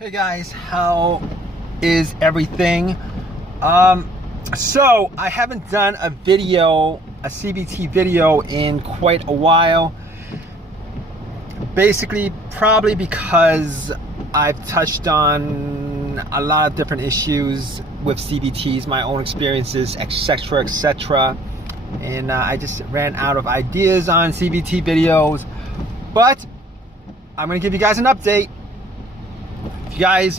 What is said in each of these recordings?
Hey guys, how is everything? So I haven't done a CVT video in quite a while. Basically, probably because I've touched on a lot of different issues with CVTs, my own experiences, etc., etc. And I just ran out of ideas on CVT videos. But I'm gonna give you guys an update. If you guys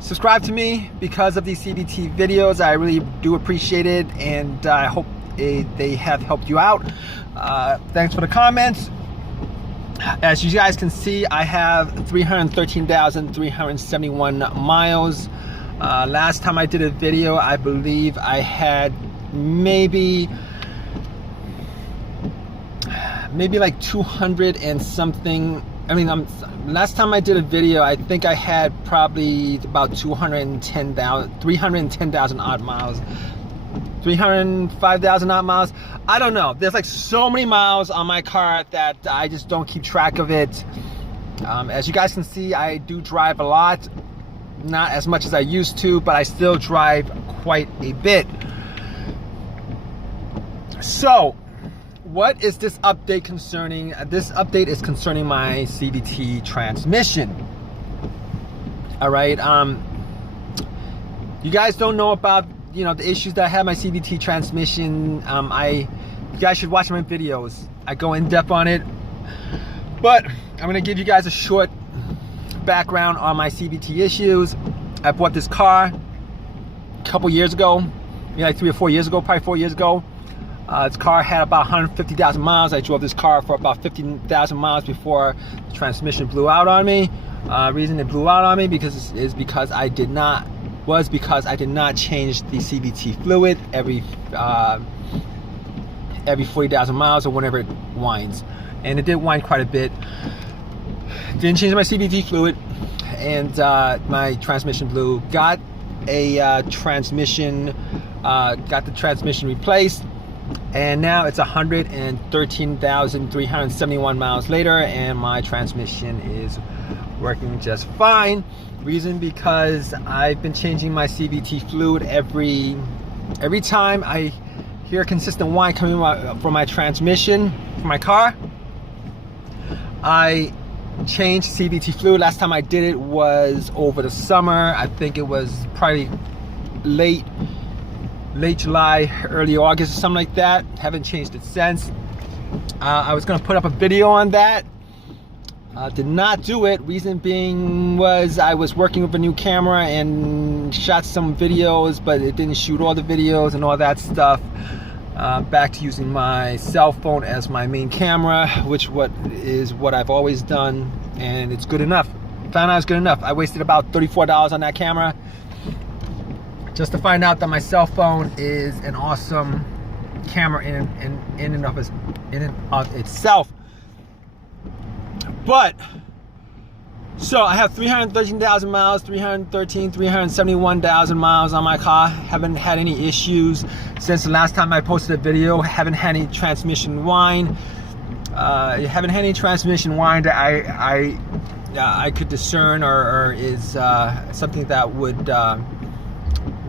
subscribe to me because of these CVT videos, I really do appreciate it, and I hope they have helped you out. Thanks for the comments. As you guys can see, I have 313,371 miles. Last time I did a video, I believe I had maybe like 200 and something. I mean, last time I did a video, I think I had probably about 310,000 odd miles, 305,000 odd miles. I don't know. There's like so many miles on my car that I just don't keep track of it. As you guys can see, I do drive a lot. Not as much as I used to, but I still drive quite a bit. So, what is this update concerning? This update is concerning my CVT transmission. All right. You guys don't know about the issues that I had my CVT transmission. You guys should watch my videos. I go in depth on it. But I'm gonna give you guys a short background on my CVT issues. I bought this car a couple years ago, like 3 or 4 years ago, probably 4 years ago. This car had about 150,000 miles. I drove this car for about 15,000 miles before the transmission blew out on me. Reason it blew out on me because I did not change the CVT fluid every 40,000 miles or whenever it whines, and it did whine quite a bit. Didn't change my CVT fluid, and my transmission blew. Got the transmission replaced. And now it's 113,371 miles later, and my transmission is working just fine. Reason because I've been changing my CVT fluid every time I hear a consistent whine coming from my transmission, from my car. I changed CVT fluid. Last time I did it was over the summer. I think it was probably late July, early August, or something like that. Haven't changed it since. I was gonna put up a video on that. Did not do it. Reason being was I was working with a new camera and shot some videos, but it didn't shoot all the videos and all that stuff. Back to using my cell phone as my main camera, which is what I've always done, and it's good enough. Found out it's good enough. I wasted about $34 on that camera, just to find out that my cell phone is an awesome camera in and of itself. But so I have 313,000 miles, 371,000 miles on my car. Haven't had any issues since the last time I posted a video. Haven't had any transmission whine. Haven't had any transmission whine that I could discern or is something that would.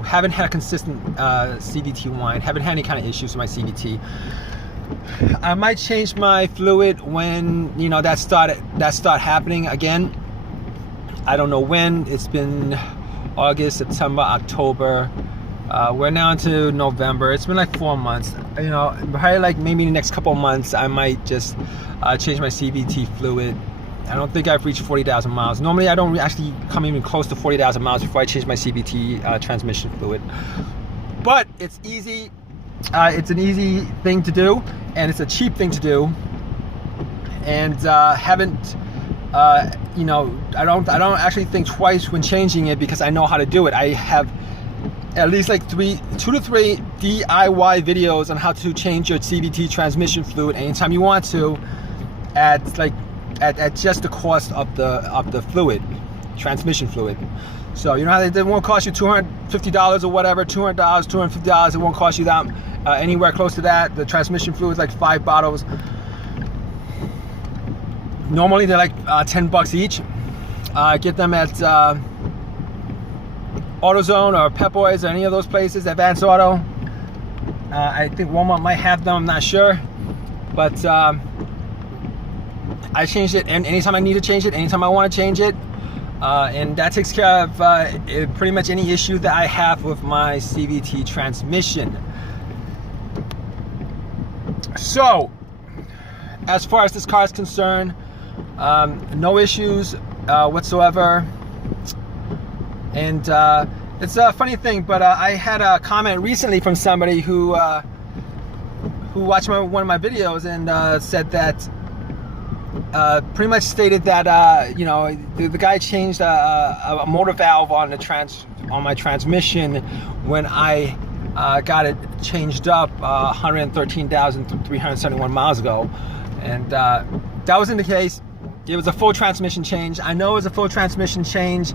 Haven't had a consistent CVT whine. Haven't had any kind of issues with my CVT. I might change my fluid when that start happening again. I don't know when. It's been August, September, October. We're now into November. It's been like 4 months. Probably like maybe in the next couple of months I might just change my CVT fluid. I don't think I've reached 40,000 miles. Normally I don't actually come even close to 40,000 miles before I change my CVT transmission fluid. But it's easy. It's an easy thing to do, and it's a cheap thing to do. And I don't actually think twice when changing it because I know how to do it. I have at least like 2 to 3 DIY videos on how to change your CVT transmission fluid anytime you want to, at just the cost of the fluid, transmission fluid. So you know how it won't cost you $250 or whatever, $200, $250. It won't cost you that anywhere close to that. The transmission fluid is like 5 bottles. Normally they're like $10 each. Get them at AutoZone or Pep Boys or any of those places, Advance Auto. I think Walmart might have them, I'm not sure. But I changed it, and anytime I need to change it, anytime I want to change it. And that takes care of pretty much any issue that I have with my CVT transmission. So, as far as this car is concerned, no issues whatsoever. And it's a funny thing, but I had a comment recently from somebody who watched one of my videos and said that pretty much stated that you know, the guy changed a motor valve on my transmission when I got it changed up 113,371 miles ago, and that wasn't the case. It was a full transmission change. I know it was a full transmission change.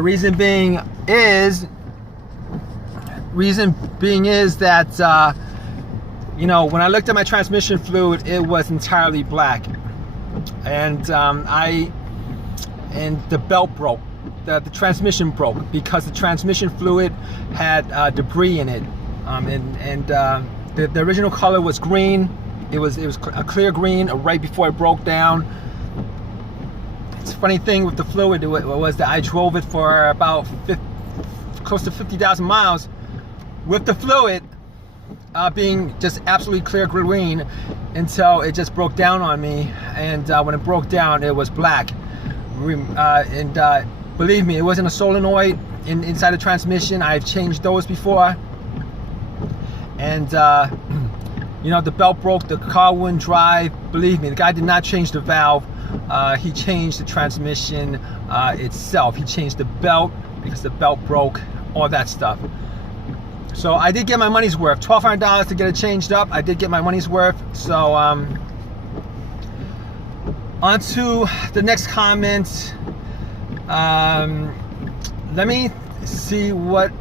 Reason being is that you know, when I looked at my transmission fluid, it was entirely black. And the belt broke, the transmission broke because the transmission fluid had debris in it, the original color was green. It was a clear green right before it broke down. It's a funny thing with the fluid was that I drove it for about close to 50,000 miles with the fluid being just absolutely clear green until it just broke down on me. And when it broke down, it was black. Believe me, it wasn't a solenoid inside the transmission. I've changed those before. And you know, the belt broke, the car wouldn't drive. Believe me, the guy did not change the valve. He changed the transmission itself. He changed the belt because the belt broke, all that stuff. So I did get my money's worth. $1,200 to get it changed up. I did get my money's worth. So on to the next comment. Let me see what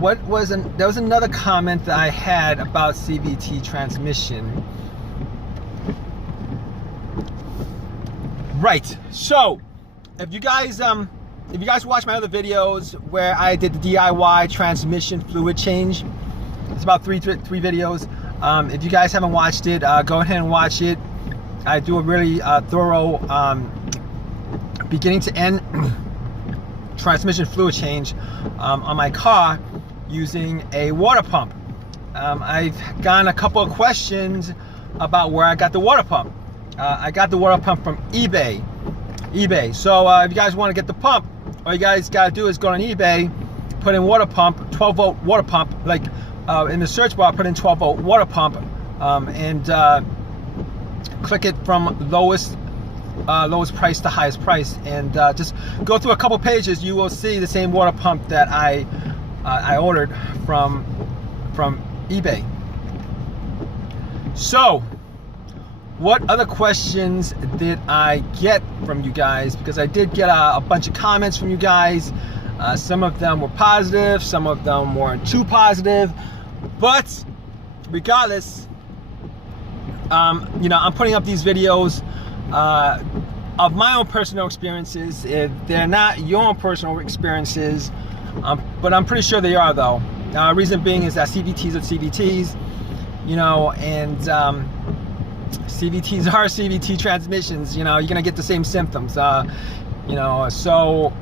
was there was another comment that I had about CVT transmission. Right. So if you guys watch my other videos where I did the DIY transmission fluid change, it's about three videos. If you guys haven't watched it, go ahead and watch it. I do a really thorough beginning to end transmission fluid change on my car using a water pump. I've gotten a couple of questions about where I got the water pump. I got the water pump from eBay. So if you guys want to get the pump, all you guys got to do is go on eBay, put in water pump, 12-volt water pump, like in the search bar, put in 12-volt water pump, and click it from lowest price to highest price, and just go through a couple pages. You will see the same water pump that I ordered from eBay. So what other questions did I get from you guys? Because I did get a bunch of comments from you guys. Some of them were positive, some of them weren't too positive. But regardless, you know, I'm putting up these videos of my own personal experiences. If they're not your own personal experiences, but I'm pretty sure they are, though. Reason being is that CVTs are CVTs, you know, and CVTs are CVT transmissions. You know, you're gonna get the same symptoms. You know, so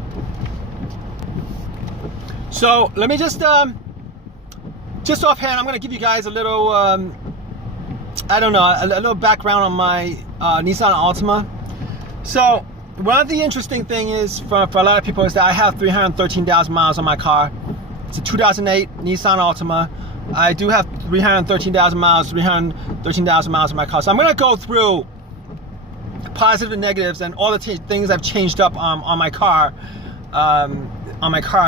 let me just offhand, I'm gonna give you guys a little, I don't know, a little background on my Nissan Altima. So one of the interesting thing is for a lot of people is that I have 313,000 miles on my car. It's a 2008 Nissan Altima. I do have 313,000 miles on my car. So I'm gonna go through positive and negatives and all the things I've changed up on my car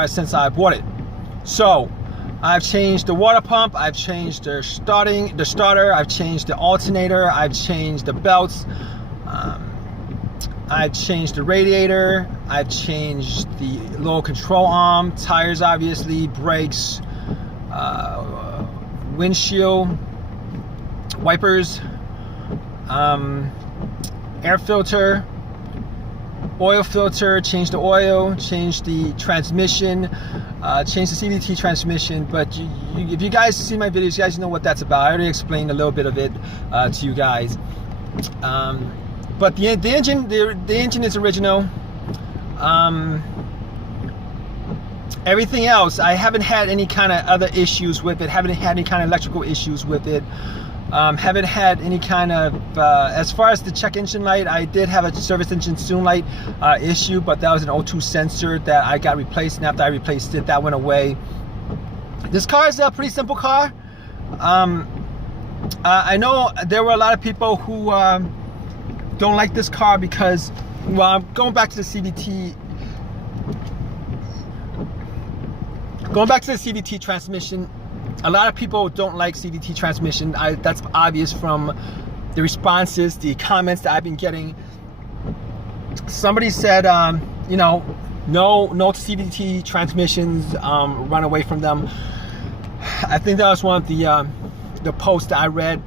since I bought it. So I've changed the water pump, I've changed the starter, I've changed the alternator, I've changed the belts, I've changed the radiator, I've changed the lower control arm, tires obviously, brakes, windshield, wipers, air filter, oil filter, changed the oil, changed the transmission, changed the CVT transmission. But if you guys see my videos, you guys know what that's about. I already explained a little bit of it to you guys. But the engine is original. Everything else, I haven't had any kind of other issues with it. Haven't had any kind of electrical issues with it. Haven't had any kind of, as far as the check engine light, I did have a service engine soon light issue, but that was an O2 sensor that I got replaced, and after I replaced it, that went away. This car is a pretty simple car. I know there were a lot of people who don't like this car because, well, going back to the CVT transmission, a lot of people don't like CVT transmission. That's obvious from the responses, the comments that I've been getting. Somebody said, you know, no CVT transmissions, run away from them. I think that was one of the posts that I read,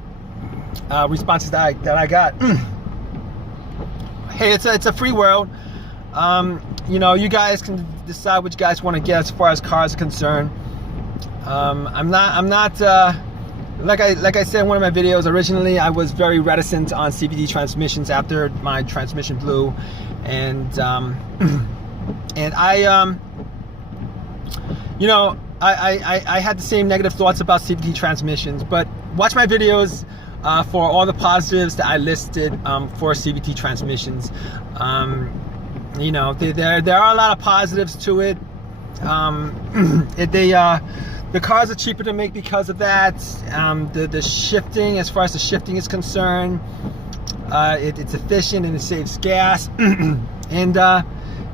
responses that I got. Hey, it's a free world. You know, you guys can decide what you guys want to get as far as cars are concerned. I'm not like I said in one of my videos, originally I was very reticent on CVT transmissions after my transmission blew, and I you know, I had the same negative thoughts about CVT transmissions, but watch my videos for all the positives that I listed for CVT transmissions. You know, there are a lot of positives to it. The cars are cheaper to make because of that. The shifting, as far as the shifting is concerned, it's efficient and it saves gas. And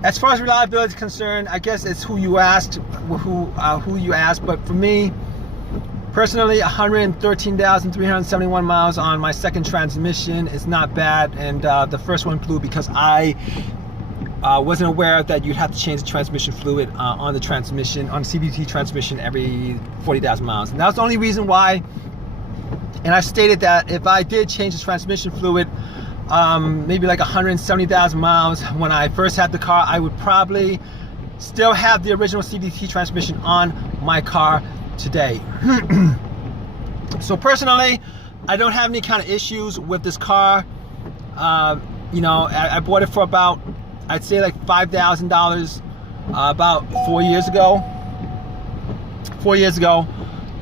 as far as reliability is concerned, I guess it's who you ask. But for me personally, 113,371 miles on my second transmission is not bad, and the first one blew because I wasn't aware that you'd have to change the transmission fluid on the transmission, on CVT transmission, every 40,000 miles. And that's the only reason why. And I stated that if I did change the transmission fluid, maybe like 170,000 miles when I first had the car, I would probably still have the original CVT transmission on my car today. So personally, I don't have any kind of issues with this car. You know, I bought it for about, I'd say like $5,000 about 4 years ago. 4 years ago,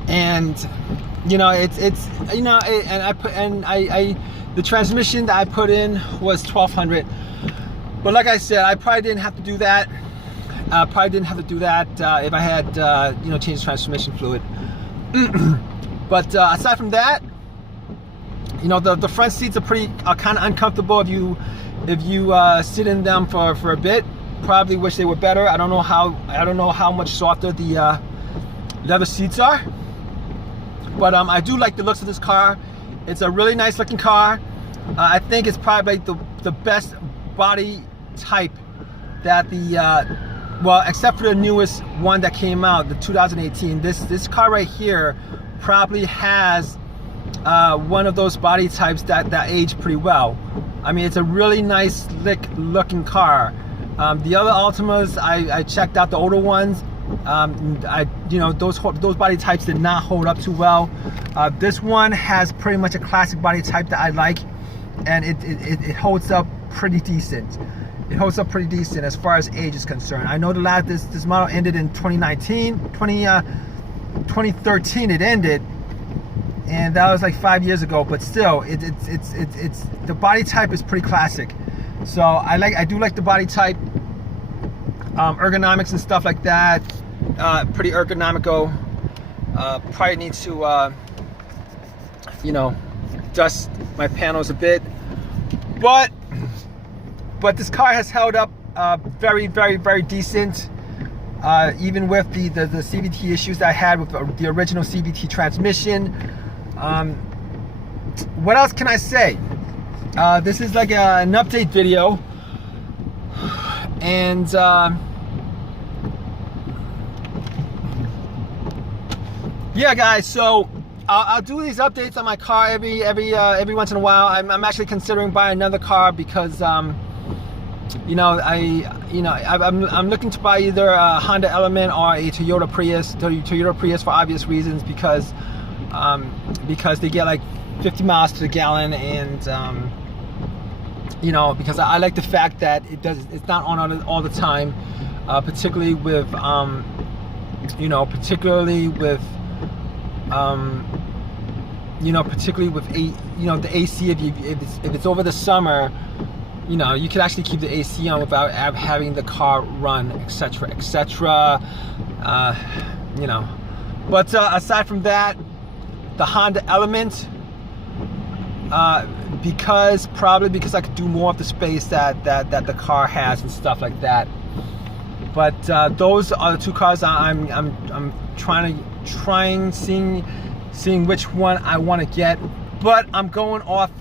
and you know, it's you know, the transmission that I put in was $1,200. But like I said, I probably didn't have to do that. If I had you know, changed transmission fluid. But aside from that, you know, the front seats are kind of uncomfortable if you sit in them for a bit. Probably wish they were better. I don't know how much softer the leather seats are. But I do like the looks of this car. It's a really nice looking car. I think it's probably the best body type that well, except for the newest one that came out, the 2018. This car right here probably has one of those body types that age pretty well. I mean, it's a really nice looking car. The other Altimas, I checked out the older ones. You know, those body types did not hold up too well. This one has pretty much a classic body type that I like, and it holds up pretty decent. It holds up pretty decent as far as age is concerned. I know this model ended in 2013 it ended, and that was like 5 years ago. But still, it's the body type is pretty classic. So I do like the body type, ergonomics and stuff like that. Pretty ergonomical. Probably need to you know, dust my panels a bit, but this car has held up very decent, even with the CVT issues that I had with the original CVT transmission. What else can I say? This is like an update video, and yeah, guys. So I'll do these updates on my car every once in a while. I'm actually considering buying another car because I'm looking to buy either a Honda Element or a Toyota Prius for obvious reasons, because they get like 50 miles to the gallon, and because I like the fact that it's not on all the time, particularly with the AC. If it's over the summer, you can actually keep the AC on without having the car run, etc., etc. But aside from that, the Honda Element, probably because I could do more of the space that the car has and stuff like that. But those are the two cars I'm seeing which one I want to get. But I'm going off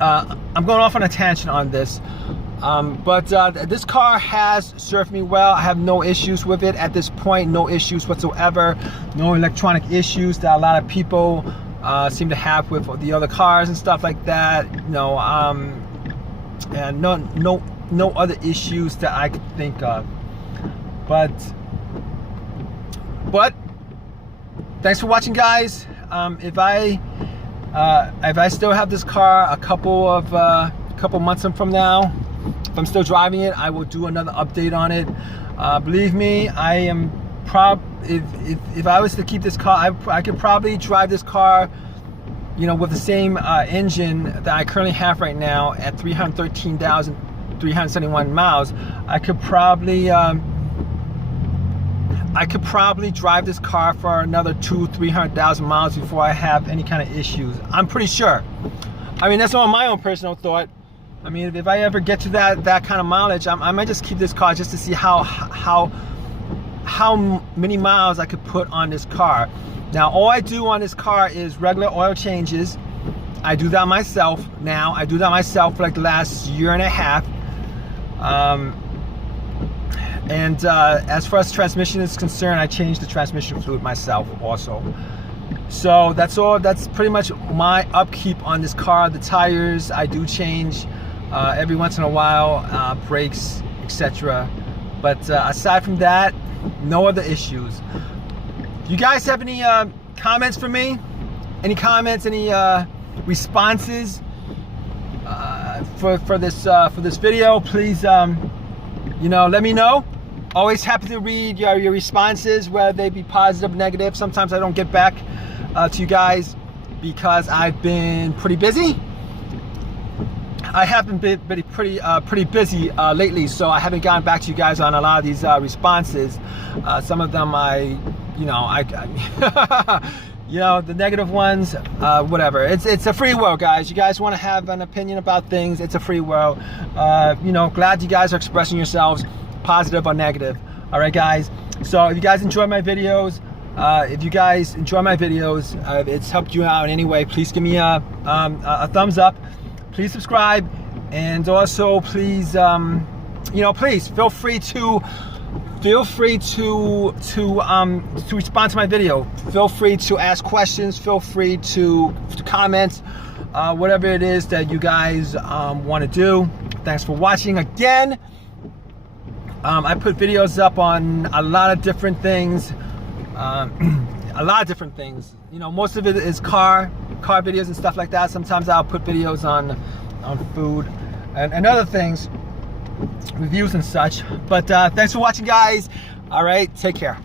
on a tangent on this. But this car has served me well. I have no issues with it at this point, no issues whatsoever, no electronic issues that a lot of people seem to have with the other cars and stuff like that. And no other issues that I could think of. But thanks for watching, guys. If I still have this car a couple months from now, if I'm still driving it, I will do another update on it. Believe me, I am if I was to keep this car, I could probably drive this car, with the same engine that I currently have right now at 313,371 miles. I could probably drive this car for another 200,000-300,000 miles before I have any kind of issues. I'm pretty sure. I mean, that's all my own personal thought. I mean, if I ever get to that kind of mileage, I might just keep this car just to see how many miles I could put on this car. Now, all I do on this car is regular oil changes. I do that myself now. I do that myself for like the last year and a half. As far as transmission is concerned, I changed the transmission fluid myself also. So that's all. That's pretty much my upkeep on this car. The tires I do change every once in a while, brakes, etc. But aside from that, no other issues. You guys have any comments for me? Any comments? Any responses for this video? Please, let me know. Always happy to read your responses, whether they be positive, negative. Sometimes I don't get back to you guys because I've been pretty busy. I have been pretty busy lately, so I haven't gotten back to you guys on a lot of these responses. Some of them the negative ones, whatever. It's a free world, guys. You guys want to have an opinion about things, it's a free world. Glad you guys are expressing yourselves, positive or negative. All right, guys. So if you guys enjoy my videos, it's helped you out in any way, please give me a thumbs up. Please subscribe, and also please, please feel free to respond to my video. Feel free to ask questions. Feel free to comment, whatever it is that you guys want to do. Thanks for watching again. I put videos up on a lot of different things. Most of it is car videos and stuff like that. Sometimes I'll put videos on food and other things, reviews and such. But thanks for watching, guys. All right, take care.